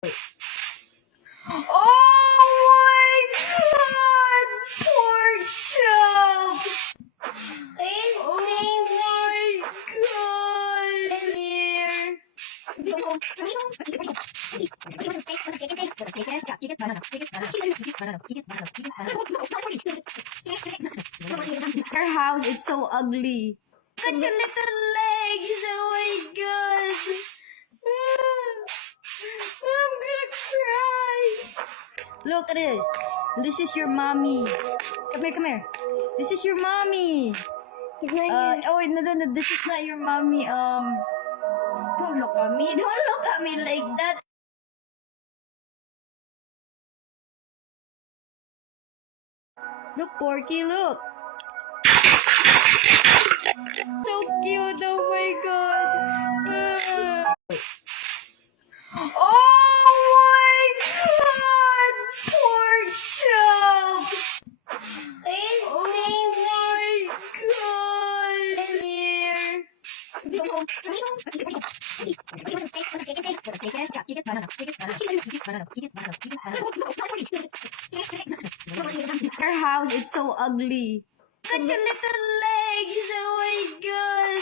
Oh my god! Poor chump! Oh my god! Here. Our house is so ugly. Look at your little legs! Oh my god! I'm gonna cry! Look at this. This is your mommy. Come here, come here. This is your mommy. Oh no, no, no, this is not your mommy. Don't look at me. Don't look at me like that. Look, Porky, look. So cute. Oh my god. Oh my god. Poor chump. Oh my god. Here. Our house is so ugly. Look at your little legs. Oh my god.